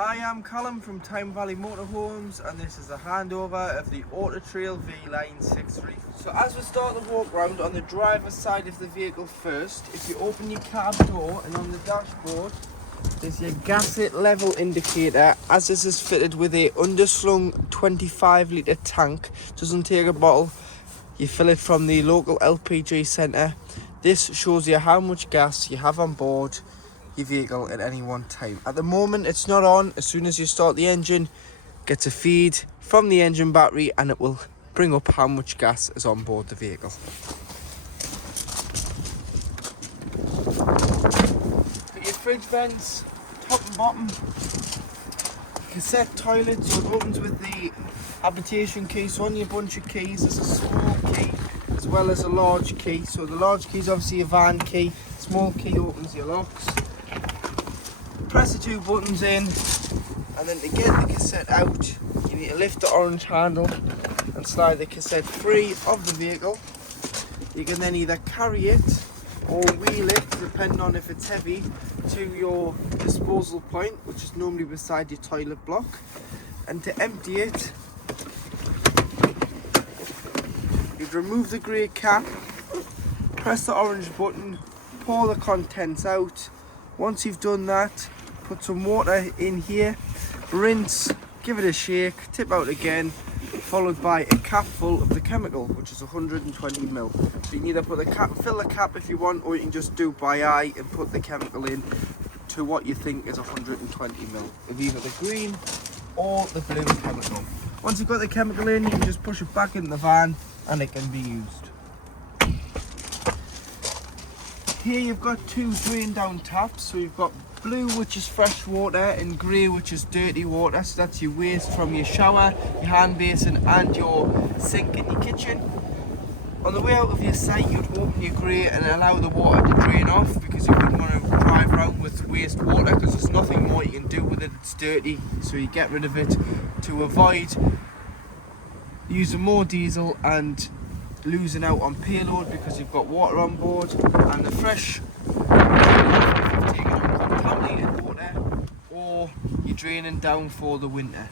Hi, I'm Callum from Tyne Valley Motorhomes, and this is a handover of the Auto Trail V Line 63. So as we start the walk round, on the driver's side of the vehicle first, if you open your cab door and on the dashboard there's your gasket level indicator. As this is fitted with a underslung 25 litre tank, doesn't take a bottle, you fill it from the local LPG centre. This shows you how much gas you have on board your vehicle at any one time. At the moment it's not on. As soon as you start the engine, gets a feed from the engine battery and it will bring up how much gas is on board the vehicle. Got your fridge vents, top and bottom, cassette toilet, so it opens with the habitation key. So on your bunch of keys there's a small key as well as a large key. So the large key is obviously a van key, small key opens your locks. Press the two buttons in, and then to get the cassette out you need to lift the orange handle and slide the cassette free of the vehicle. You can then either carry it or wheel it, depending on if it's heavy, to your disposal point, which is normally beside your toilet block. And to empty it, you'd remove the grey cap, press the orange button, pour the contents out. Once you've done that, put some water in here, rinse, give it a shake, tip out again, followed by a cap full of the chemical, which is 120 ml. So you can either put the cap, fill the cap if you want, or you can just do by eye and put the chemical in to what you think is 120 ml of either the green or the blue chemical. Once you've got the chemical in, you can just push it back in the van and it can be used. Here you've got two drain down taps, so you've got blue, which is fresh water, and grey, which is dirty water. So that's your waste from your shower, your hand basin and your sink in your kitchen. On the way out of your site you'd open your grey and allow the water to drain off, because you wouldn't want to drive around with waste water because there's nothing more you can do with it, it's dirty. So you get rid of it to avoid using more diesel and losing out on payload because you've got water on board. And the fresh taking on contaminated water, or you're draining down for the winter.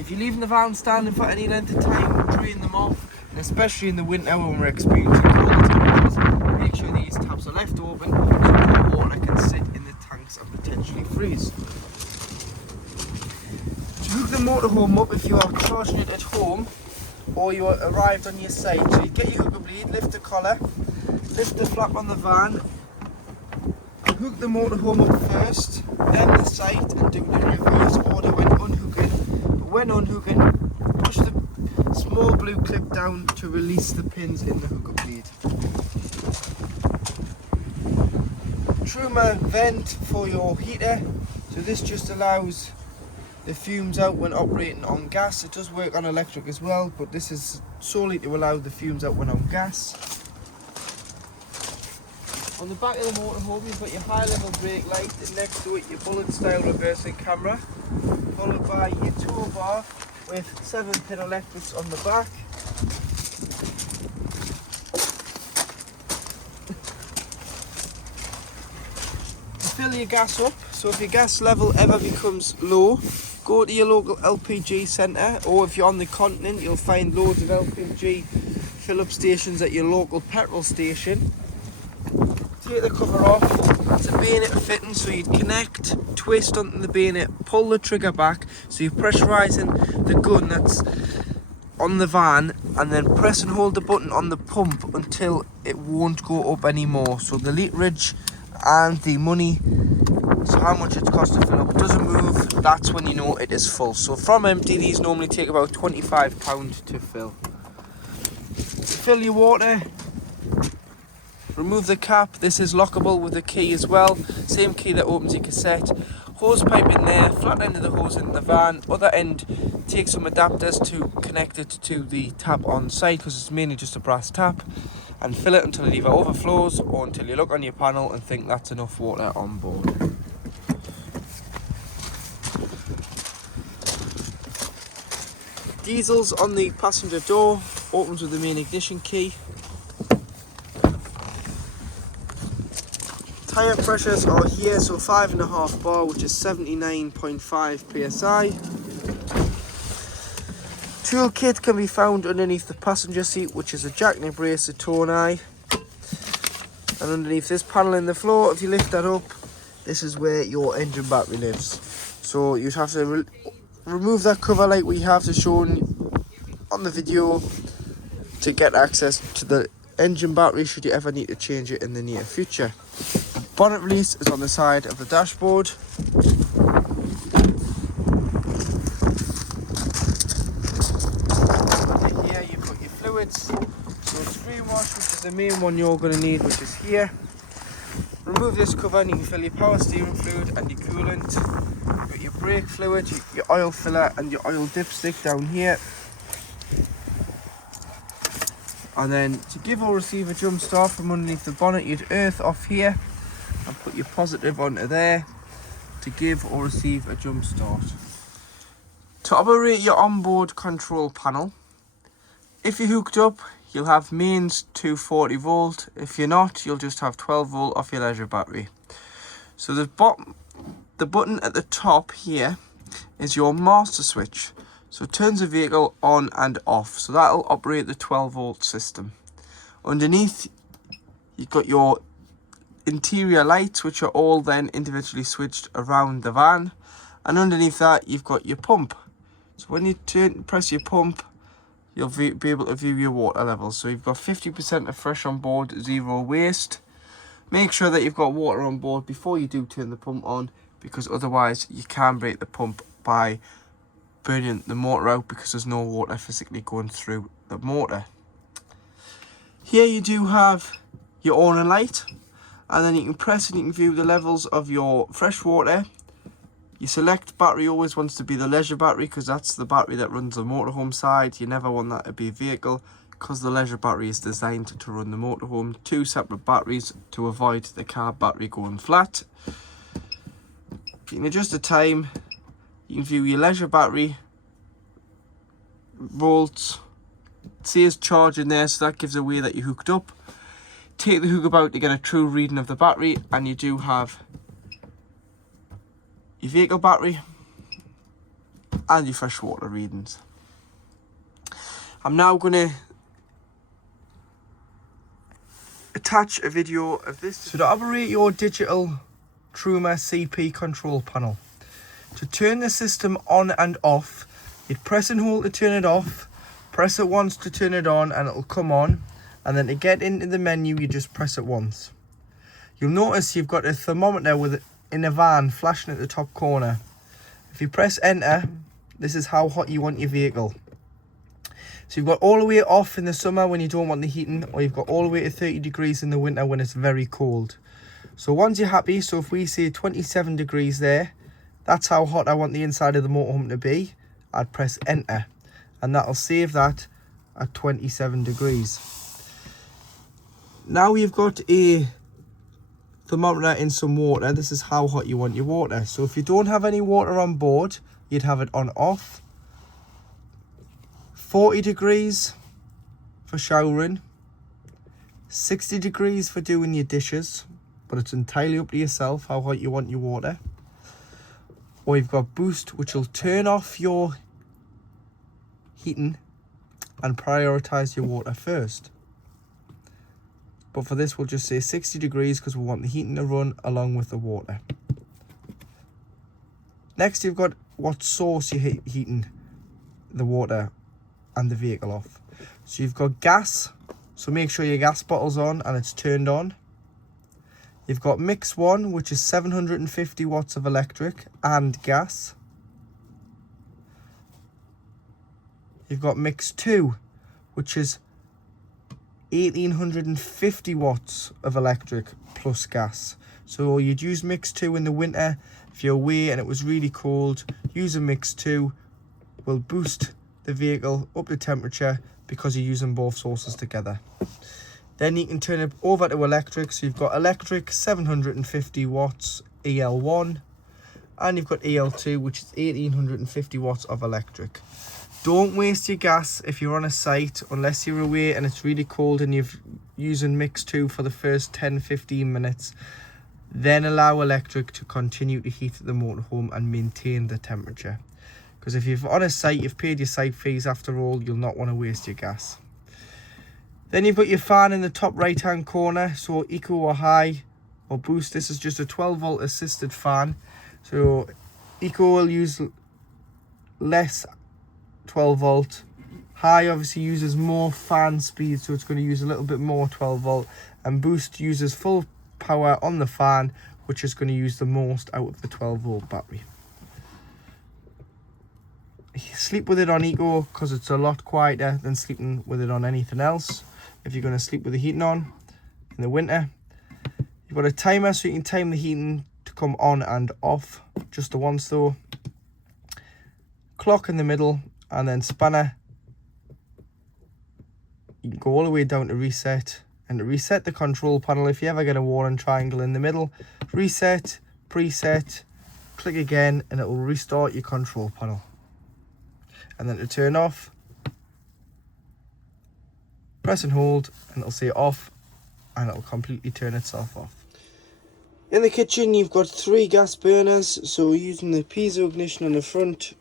If you're leaving the van standing for any length of time, drain them off, and especially in the winter when we're experiencing colder temperatures, make sure these taps are left open so the water can sit in the tanks and potentially freeze. To hook the motorhome up, if you are charging it at home or you arrived on your site, so you get your hooker bleed, lift the collar, lift the flap on the van, hook the motorhome up first, then the sight, and do it in reverse order when unhooking. But when unhooking, push the small blue clip down to release the pins in the hooker bleed. Truma vent for your heater, so this just allows the fumes out when operating on gas. It does work on electric as well, but this is solely to allow the fumes out when on gas. On the back of the motorhome you've got your high level brake light, and next to it your bullet style reversing camera, followed by your tow bar with 7-pin electrics on the back. Fill your gas up, so if your gas level ever becomes low, go to your local LPG centre, or if you're on the continent you'll find loads of LPG fill up stations at your local petrol station. Take the cover off, it's a bayonet fitting, so you'd connect, twist onto the bayonet, pull the trigger back, so you're pressurising the gun that's on the van, and then press and hold the button on the pump until it won't go up anymore. So the literage and the money, so how much it's cost to fill up, doesn't move, that's when you know it is full. So from empty these normally take about £25 to fill. To fill your water, remove the cap. This is lockable with a key as well, same key that opens your cassette. Hose pipe in there, flat end of the hose in the van, other end take some adapters to connect it to the tap on site, because it's mainly just a brass tap, and fill it until it either overflows or until you look on your panel and think that's enough water on board. Diesel's on the passenger door, opens with the main ignition key. Tyre pressures are here, so 5.5 bar, which is 79.5 psi. Toolkit can be found underneath the passenger seat, which is a jackknip brace, a tone eye. And underneath this panel in the floor, if you lift that up, this is where your engine battery lives. So you'd have to remove that cover like we have to show on the video to get access to the engine battery should you ever need to change it in the near future. Bonnet release is on the side of the dashboard. Here you've got your fluids. So screen wash, which is the main one you're going to need, which is here. Remove this cover and you can fill your power steering fluid and your coolant. You've got your brake fluid, your oil filler and your oil dipstick down here. And then to give or receive a jump start from underneath the bonnet, you'd earth off here and put your positive onto there to give or receive a jump start. To operate your onboard control panel, if you're hooked up, you'll have mains 240 volt. If you're not, you'll just have 12 volt off your leisure battery. So the button at the top here is your master switch. So it turns the vehicle on and off. So that'll operate the 12 volt system. Underneath, you've got your interior lights, which are all then individually switched around the van. And underneath that, you've got your pump. So when you press your pump, you'll be able to view your water levels. So you've got 50% of fresh on board, 0 waste. Make sure that you've got water on board before you do turn the pump on, because otherwise you can break the pump by burning the motor out because there's no water physically going through the motor. Here you do have your awning light, and then you can press and you can view the levels of your fresh water. Your select battery always wants to be the leisure battery because that's the battery that runs the motorhome side. You never want that to be a vehicle because the leisure battery is designed to run the motorhome. 2 separate batteries to avoid the car battery going flat. You can adjust the time. You can view your leisure battery volts. It says charge in there, so that gives away that you're hooked up. Take the hook out to get a true reading of the battery, and you do have your vehicle battery and your freshwater readings. I'm now going to attach a video of this. So to operate your digital Truma CP control panel, to turn the system on and off, you'd press and hold to turn it off, press it once to turn it on and it'll come on, and then to get into the menu you just press it once. You'll notice you've got a thermometer in a van flashing at the top corner. If you press enter, this is how hot you want your vehicle. So you've got all the way off in the summer when you don't want the heating, or you've got all the way to 30 degrees in the winter when it's very cold. So once you're happy, so if we say 27 degrees there, that's how hot I want the inside of the motorhome to be, I'd press enter, and that'll save that at 27 degrees. Now you've got a thermometer in some water. This is how hot you want your water. So if you don't have any water on board, you'd have it on off. 40 degrees for showering, 60 degrees for doing your dishes, but it's entirely up to yourself how hot you want your water. Or you've got boost, which will turn off your heating and prioritize your water first. But for this, we'll just say 60 degrees because we want the heating to run along with the water. Next, you've got what source you're heating the water and the vehicle off. So you've got gas, so make sure your gas bottle's on and it's turned on. You've got mix 1, which is 750 watts of electric and gas. You've got mix 2, which is 1850 watts of electric plus gas. So you'd use mix 2 in the winter. If you're away and it was really cold, use a mix 2. Will boost the vehicle up to temperature because you're using both sources together. Then you can turn it over to electric. So you've got electric 750 watts EL1, and you've got EL2, which is 1850 watts of electric. Don't waste your gas if you're on a site, unless you're away and it's really cold and you're using mix 2 for the first 10-15 minutes. then allow electric to continue to heat the motorhome and maintain the temperature. Because if you're on a site, you've paid your site fees after all, you'll not want to waste your gas. Then you've got your fan in the top right hand corner, so eco or high or boost. This is just a 12 volt assisted fan, so eco will use less 12 volt. High obviously uses more fan speed, so it's going to use a little bit more 12 volt, and boost uses full power on the fan, which is going to use the most out of the 12 volt battery. Sleep with it on eco because it's a lot quieter than sleeping with it on anything else. If you're going to sleep with the heating on in the winter, you've got a timer so you can time the heating to come on and off just the once though. Clock in the middle, and then spanner. You can go all the way down to reset, and to reset the control panel, if you ever get a warning triangle in the middle, reset, preset, click again, and it will restart your control panel. And then to turn off, press and hold, and it'll say off, and it'll completely turn itself off. In the kitchen, you've got 3 gas burners, so we're using the piezo ignition on the front.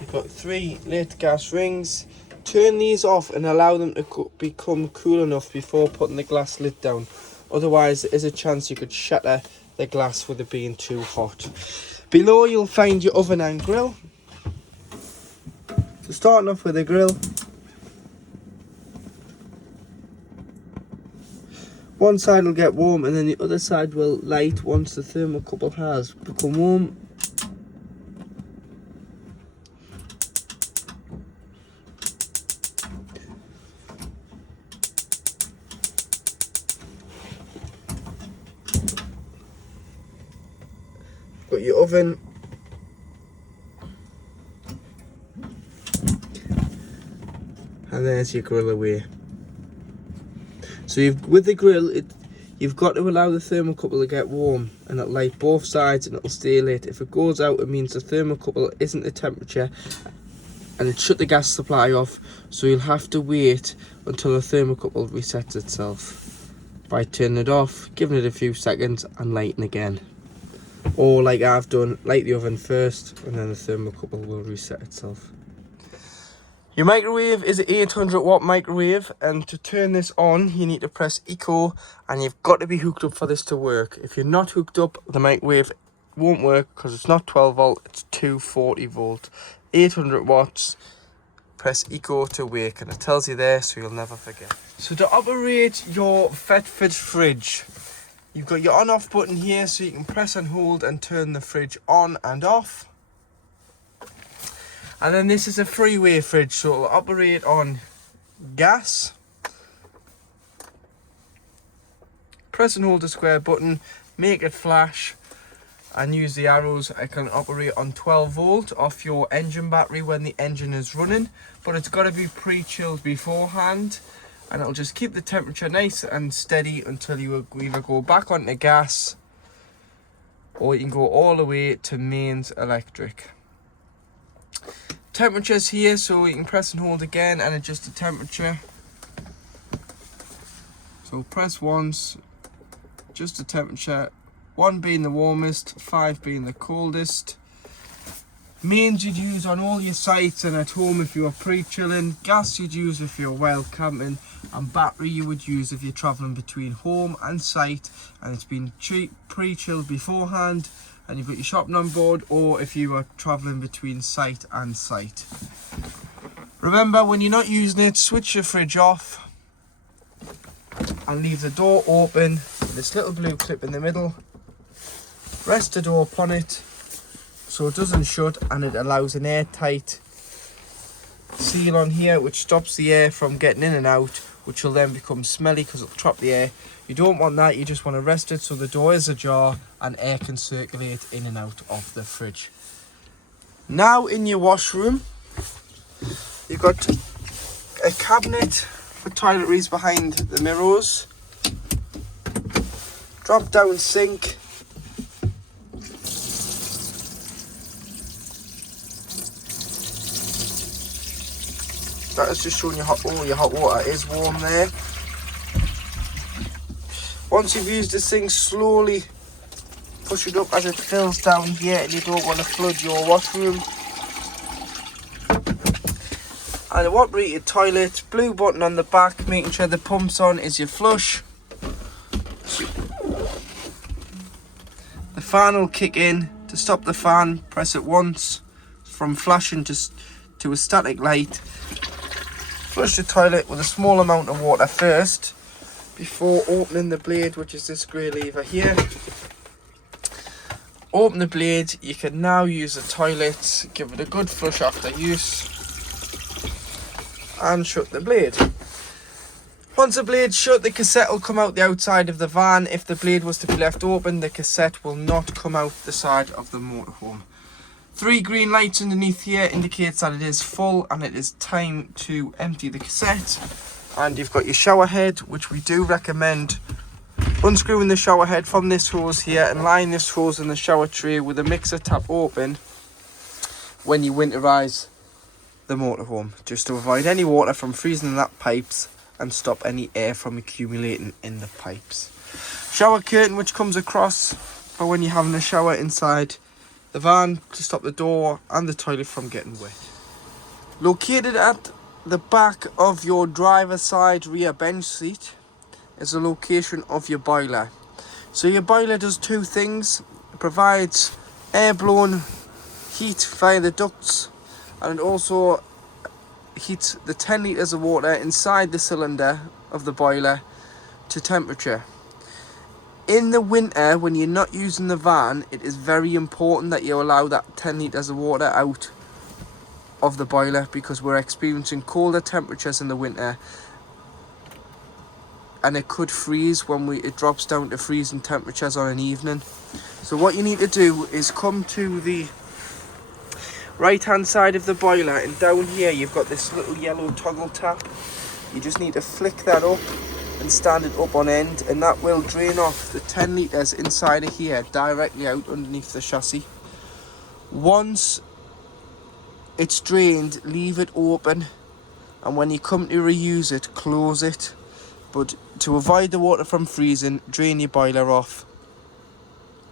You've got 3 lit gas rings. Turn these off and allow them to become cool enough before putting the glass lid down. Otherwise, there is a chance you could shatter the glass with it being too hot. Below, you'll find your oven and grill. So starting off with the grill. One side will get warm and then the other side will light once the thermocouple has become warm. Got your oven, and there's your grill away. So with the grill, you've got to allow the thermocouple to get warm, and it'll light both sides and it'll stay lit. If it goes out, it means the thermocouple isn't the temperature, and it shut the gas supply off. So you'll have to wait until the thermocouple resets itself by turning it off, giving it a few seconds, and lighting again. Or like I've done, light the oven first and then the thermocouple will reset itself. Your microwave is an 800 watt microwave, and to turn this on you need to press eco, and you've got to be hooked up for this to work. If you're not hooked up, the microwave won't work because it's not 12 volt, it's 240 volt. 800 watts, press eco to wake, and it tells you there so you'll never forget. So to operate your Fetford fridge, you've got your on off button here, so you can press and hold and turn the fridge on and off. And then this is a freeway fridge, so it'll operate on gas. Press and hold the square button, make it flash, and use the arrows. I can operate on 12 volt off your engine battery when the engine is running, but it's got to be pre-chilled beforehand. And it'll just keep the temperature nice and steady until you either go back onto gas, or you can go all the way to mains electric. Temperatures here, so you can press and hold again and adjust the temperature. So press once, adjust the temperature, 1 being the warmest, 5 being the coldest. Mains you'd use on all your sites and at home if you are pre-chilling. Gas you'd use if you're wild camping, and battery you would use if you're travelling between home and site and it's been pre-chilled beforehand, and you've got your shopping on board, or if you are travelling between site and site. Remember, when you're not using it, switch your fridge off and leave the door open. This little blue clip in the middle, rest the door upon it so it doesn't shut, and it allows an airtight seal on here which stops the air from getting in and out, which will then become smelly because it'll trap the air. You don't want that, you just want to rest it so the door is ajar and air can circulate in and out of the fridge. Now in your washroom, you've got a cabinet for toiletries behind the mirrors, drop down sink, That is just showing you your hot water is warm there. Once you've used this thing, slowly push it up as it fills down here, and you don't want to flood your washroom. And what rate your toilet, blue button on the back, making sure the pump's on is your flush. The fan will kick in. To stop the fan, press it once from flashing to a static light. Flush the toilet with a small amount of water first before opening the blade, which is this grey lever here. Open the blade. You can now use the toilet, give it a good flush after use, and shut the blade. Once the blade's shut, the cassette will come out the outside of the van. If the blade was to be left open, the cassette will not come out the side of the motorhome. 3 green lights underneath here indicates that it is full and it is time to empty the cassette. And you've got your shower head, which we do recommend unscrewing the shower head from this hose here and line this hose in the shower tray with the mixer tap open when you winterize the motorhome, just to avoid any water from freezing in that pipes and stop any air from accumulating in the pipes. Shower curtain, which comes across for when you're having a shower inside the van to stop the door and the toilet from getting wet. Located at the back of your driver's side rear bench seat is the location of your boiler. So your boiler does 2 things. It provides air-blown heat via the ducts, and it also heats the 10 litres of water inside the cylinder of the boiler to temperature. In the winter, when you're not using the van, it is very important that you allow that 10 litres of water out of the boiler, because we're experiencing colder temperatures in the winter and it could freeze when it drops down to freezing temperatures on an evening. So what you need to do is come to the right hand side of the boiler, and down here you've got this little yellow toggle tap. You just need to flick that up and stand it up on end, and that will drain off the 10 litres inside of here directly out underneath the chassis. Once it's drained, leave it open, and when you come to reuse it, close it. But to avoid the water from freezing, drain your boiler off.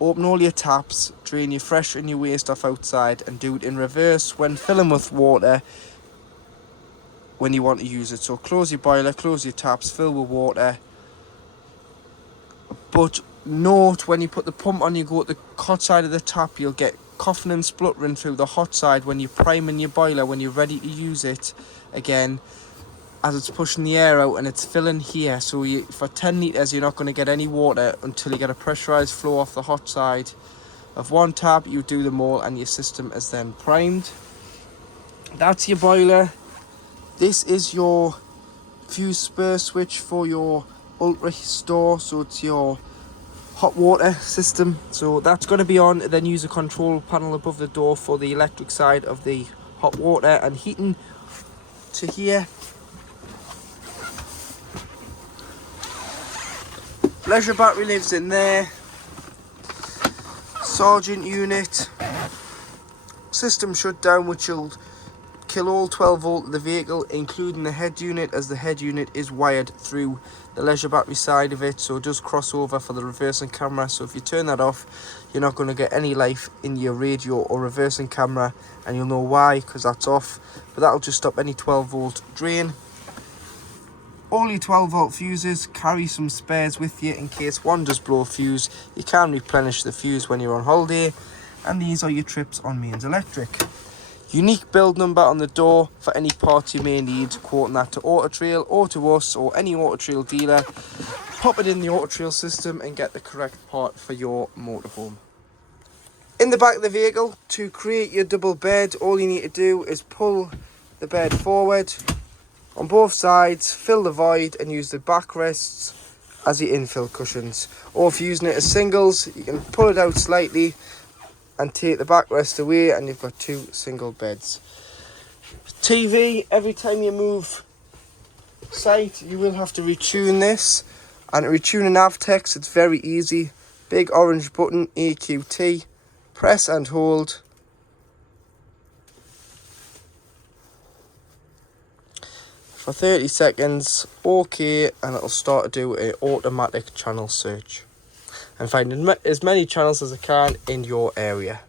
Open all your taps, drain your fresh and your waste off outside, and do it in reverse when filling with water when you want to use it. So close your boiler, close your taps, fill with water. But note, when you put the pump on, you go to the hot side of the tap, you'll get coughing and spluttering through the hot side when you're priming your boiler, when you're ready to use it again, as it's pushing the air out and it's filling here. So for 10 litres you're not going to get any water until you get a pressurised flow off the hot side of one tap. You do them all and your system is then primed. That's your boiler. This is your fuse spur switch for your ultra store, so it's your hot water system. So that's going to be on. Then use a control panel above the door for the electric side of the hot water and heating to here. Leisure battery lives in there. Sergeant unit. System shutdown, which will kill all 12 volt of the vehicle, including the head unit, as the head unit is wired through the leisure battery side of it, so it does cross over for the reversing camera. So if you turn that off, you're not going to get any life in your radio or reversing camera, and you'll know why, because that's off. But that'll just stop any 12 volt drain. All your 12 volt fuses, carry some spares with you in case one does blow a fuse. You can replenish the fuse when you're on holiday. And these are your trips on Mains Electric. Unique build number on the door for any parts you may need, quoting that to Autotrail or to us or any Autotrail dealer. Pop it in the Autotrail system and get the correct part for your motorhome. In the back of the vehicle, to create your double bed, all you need to do is pull the bed forward on both sides, fill the void and use the backrests as your infill cushions. Or if you're using it as singles, you can pull it out slightly and take the backrest away, and you've got 2 single beds. TV, every time you move site, you will have to retune this. And to retune an Avtex, it's very easy. Big orange button, EQT, press and hold. for 30 seconds, OK, and it'll start to do an automatic channel search and find as many channels as it can in your area.